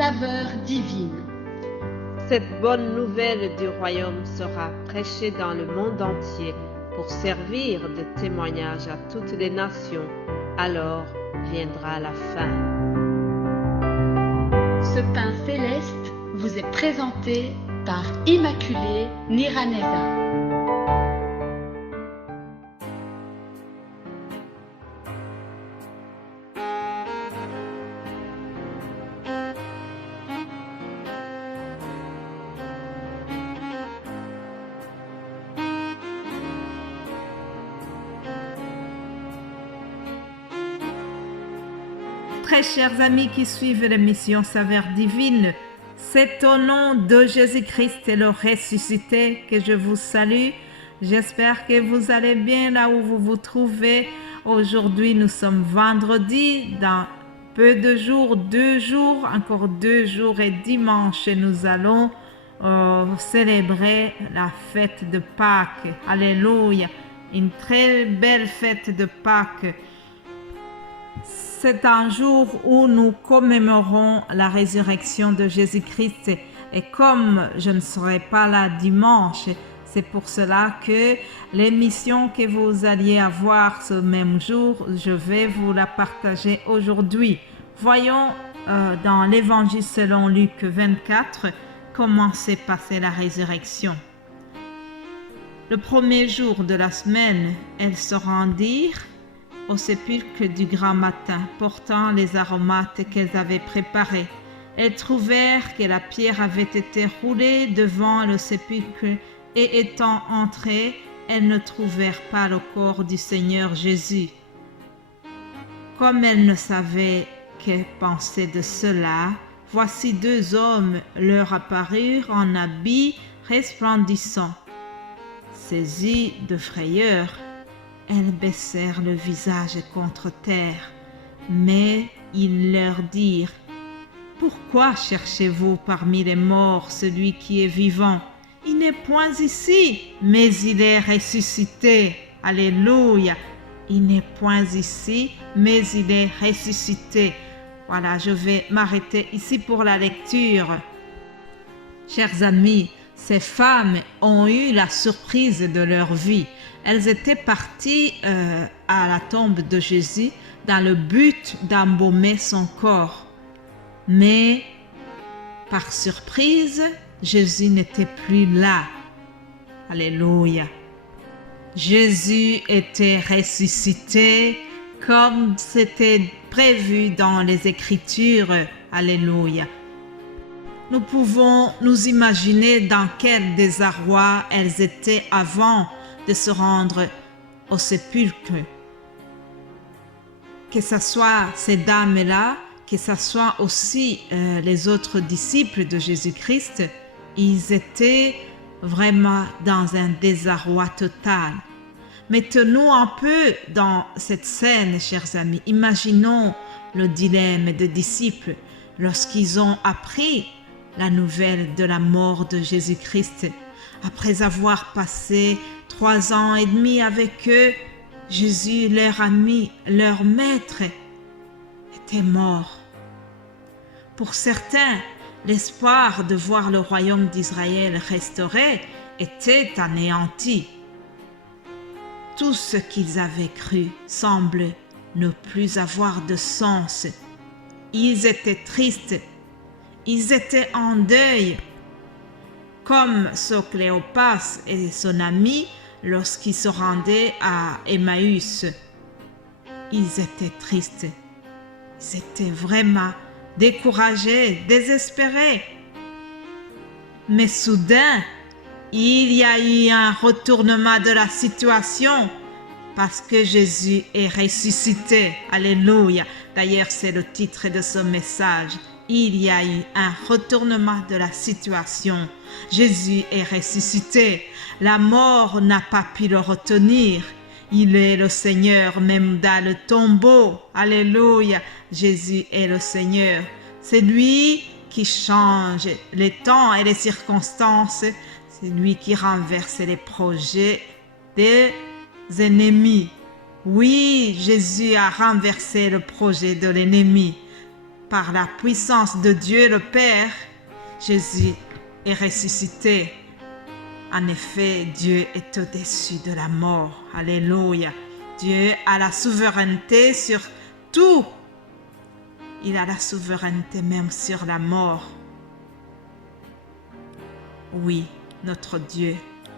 saveur divine. Cette bonne nouvelle du royaume sera prêchée dans le monde entier pour servir de témoignage à toutes les nations. Alors viendra la fin. Ce pain céleste vous est présenté par Immaculée Niraneza. Très chers amis qui suivent l'émission Saveur Divine, c'est au nom de Jésus-Christ et le ressuscité que je vous salue. J'espère que vous allez bien là où vous vous trouvez. Aujourd'hui, nous sommes vendredi. Dans peu de jours, 2 jours, encore 2 jours et dimanche, nous allons célébrer la fête de Pâques. Alléluia! Une très belle fête de Pâques. C'est un jour où nous commémorons la résurrection de Jésus-Christ. Et comme je ne serai pas là dimanche, c'est pour cela que l'émission que vous alliez avoir ce même jour, je vais vous la partager aujourd'hui. Voyons dans l'Évangile selon Luc 24 comment s'est passée la résurrection. Le premier jour de la semaine, elles se rendirent au sépulcre du grand matin, portant les aromates qu'elles avaient préparés. Elles trouvèrent que la pierre avait été roulée devant le sépulcre et étant entrées, elles ne trouvèrent pas le corps du Seigneur Jésus. Comme elles ne savaient que penser de cela, voici 2 hommes leur apparurent en habits resplendissants. Saisies de frayeur, elles baissèrent le visage contre terre, mais ils leur dirent: « Pourquoi cherchez-vous parmi les morts celui qui est vivant? Il n'est point ici, mais il est ressuscité. » Alléluia! Il n'est point ici, mais il est ressuscité. Voilà, je vais m'arrêter ici pour la lecture. Chers amis, ces femmes ont eu la surprise de leur vie. Elles étaient parties à la tombe de Jésus dans le but d'embaumer son corps. Mais, par surprise, Jésus n'était plus là. Alléluia. Jésus était ressuscité comme c'était prévu dans les Écritures. Alléluia. Nous pouvons nous imaginer dans quel désarroi elles étaient avant de se rendre au sépulcre. Que ce soit ces dames-là, que ce soit aussi les autres disciples de Jésus-Christ, ils étaient vraiment dans un désarroi total. Mettons-nous un peu dans cette scène, chers amis. Imaginons le dilemme des disciples lorsqu'ils ont appris la nouvelle de la mort de Jésus-Christ. Après avoir passé 3 ans et demi avec eux, Jésus, leur ami, leur maître, était mort. Pour certains, l'espoir de voir le royaume d'Israël restauré était anéanti. Tout ce qu'ils avaient cru semble ne plus avoir de sens. Ils étaient tristes, ils étaient en deuil, comme Cléopas et son ami lorsqu'ils se rendaient à Emmaüs. Ils étaient tristes, ils étaient vraiment découragés, désespérés. Mais soudain, il y a eu un retournement de la situation parce que Jésus est ressuscité. Alléluia. D'ailleurs, c'est le titre de ce message. Il y a eu un retournement de la situation. Jésus est ressuscité. La mort n'a pas pu le retenir. Il est le Seigneur même dans le tombeau. Alléluia. Jésus est le Seigneur. C'est lui qui change les temps et les circonstances. C'est lui qui renverse les projets des ennemis. Oui, Jésus a renversé le projet de l'ennemi. par la puissance de Dieu le Père, Jésus est ressuscité. En effet, Dieu est au-dessus de la mort. Alléluia. Dieu a la souveraineté sur tout. Il a la souveraineté même sur la mort. Oui, notre Dieu,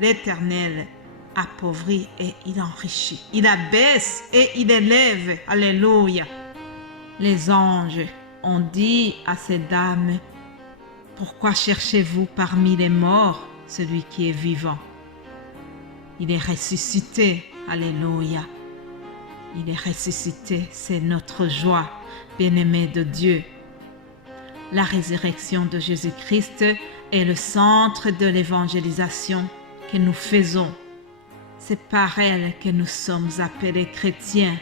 l'Éternel, appauvrit et il enrichit. Il abaisse et il élève. Alléluia. Les anges ont dit à ces dames, « Pourquoi cherchez-vous parmi les morts celui qui est vivant? Il est ressuscité. » Alléluia. Il est ressuscité. C'est notre joie, bien-aimés de Dieu. La résurrection de Jésus-Christ est le centre de l'évangélisation que nous faisons. C'est par elle que nous sommes appelés chrétiens.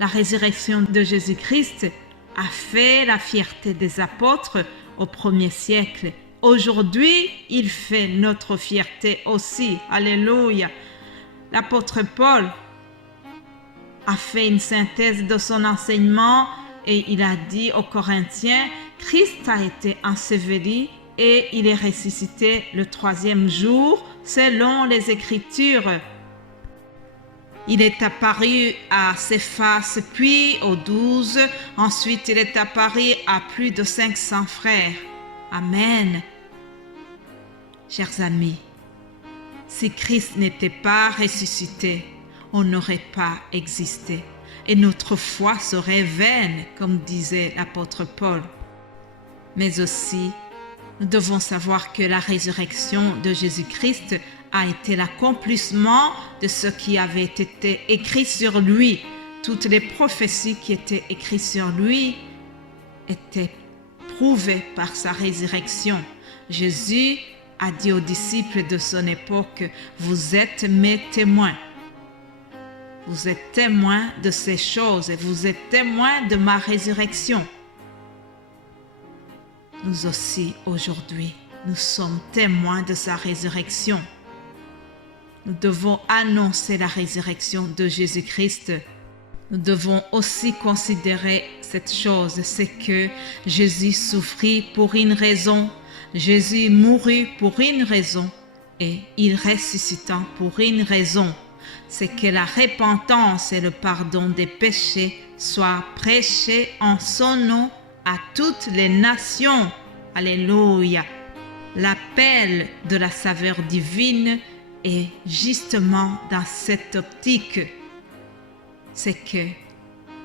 La résurrection de Jésus-Christ a fait la fierté des apôtres au 1er siècle. Aujourd'hui, il fait notre fierté aussi. Alléluia. L'apôtre Paul a fait une synthèse de son enseignement et il a dit aux Corinthiens, Christ a été enseveli et il est ressuscité le 3e jour selon les Écritures. Il est apparu à Céphas, puis aux 12. Ensuite, il est apparu à plus de 500 frères. Amen. Chers amis, si Christ n'était pas ressuscité, on n'aurait pas existé. Et notre foi serait vaine, comme disait l'apôtre Paul. Mais aussi, nous devons savoir que la résurrection de Jésus-Christ a été l'accomplissement de ce qui avait été écrit sur lui. Toutes les prophéties qui étaient écrites sur lui étaient prouvées par sa résurrection. Jésus a dit aux disciples de son époque, « Vous êtes mes témoins. Vous êtes témoins de ces choses et vous êtes témoins de ma résurrection. » Nous aussi, aujourd'hui, nous sommes témoins de sa résurrection. Nous devons annoncer la résurrection de Jésus-Christ. Nous devons aussi considérer cette chose, c'est que Jésus souffrit pour une raison, Jésus mourut pour une raison et il ressuscita pour une raison. C'est que la repentance et le pardon des péchés soient prêchés en son nom à toutes les nations. Alléluia. L'appel de la saveur divine est justement dans cette optique. C'est que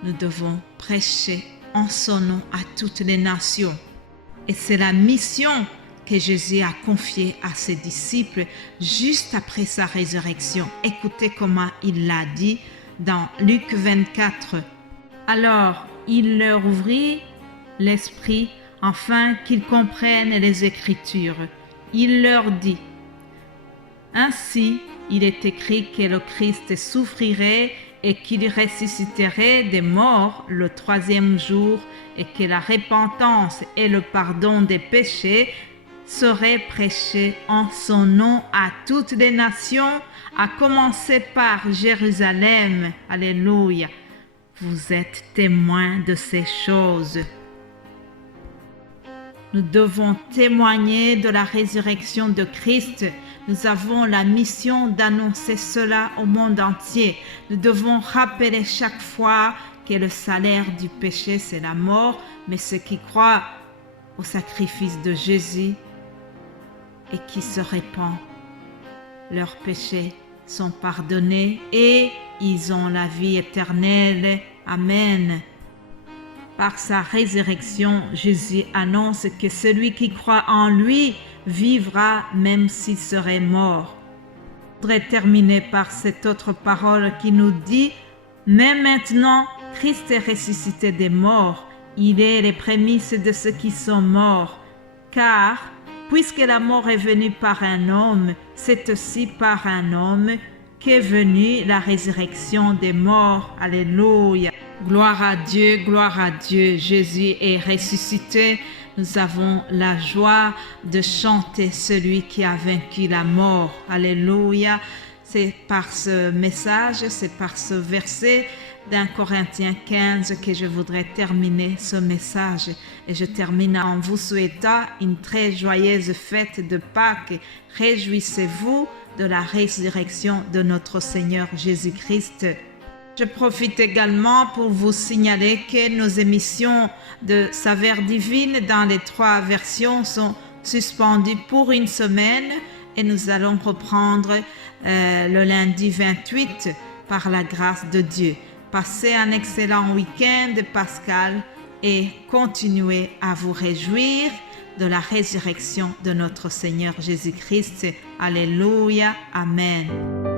nous devons prêcher en son nom à toutes les nations. Et c'est la mission que Jésus a confiée à ses disciples juste après sa résurrection. Écoutez comment il l'a dit dans Luc 24. Alors, il leur ouvrit l'esprit afin qu'ils comprennent les Écritures. Il leur dit, « Ainsi, il est écrit que le Christ souffrirait et qu'il ressusciterait des morts le 3e jour et que la repentance et le pardon des péchés seraient prêchés en son nom à toutes les nations, à commencer par Jérusalem. » Alléluia. Vous êtes témoins de ces choses. Nous devons témoigner de la résurrection de Christ. Nous avons la mission d'annoncer cela au monde entier. Nous devons rappeler chaque fois que le salaire du péché, c'est la mort, mais ceux qui croient au sacrifice de Jésus et qui se répandent, leurs péchés sont pardonnés et ils ont la vie éternelle. Amen. Par sa résurrection, Jésus annonce que celui qui croit en lui vivra même s'il serait mort. Je voudrais terminer par cette autre parole qui nous dit « Mais maintenant, Christ est ressuscité des morts. Il est les prémices de ceux qui sont morts. Car, puisque la mort est venue par un homme, c'est aussi par un homme qu'est venue la résurrection des morts. » Alléluia. Gloire à Dieu, Jésus est ressuscité. Nous avons la joie de chanter celui qui a vaincu la mort. Alléluia. c'est par ce message, c'est par ce verset d'un Corinthiens 15 que je voudrais terminer ce message. Et je termine en vous souhaitant une très joyeuse fête de Pâques. Réjouissez-vous de la résurrection de notre Seigneur Jésus-Christ. Je profite également pour vous signaler que nos émissions de Saveurs divines dans les 3 versions sont suspendues pour une semaine et nous allons reprendre le lundi 28 par la grâce de Dieu. Passez un excellent week-end pascal et continuez à vous réjouir de la résurrection de notre Seigneur Jésus-Christ. Alléluia. Amen.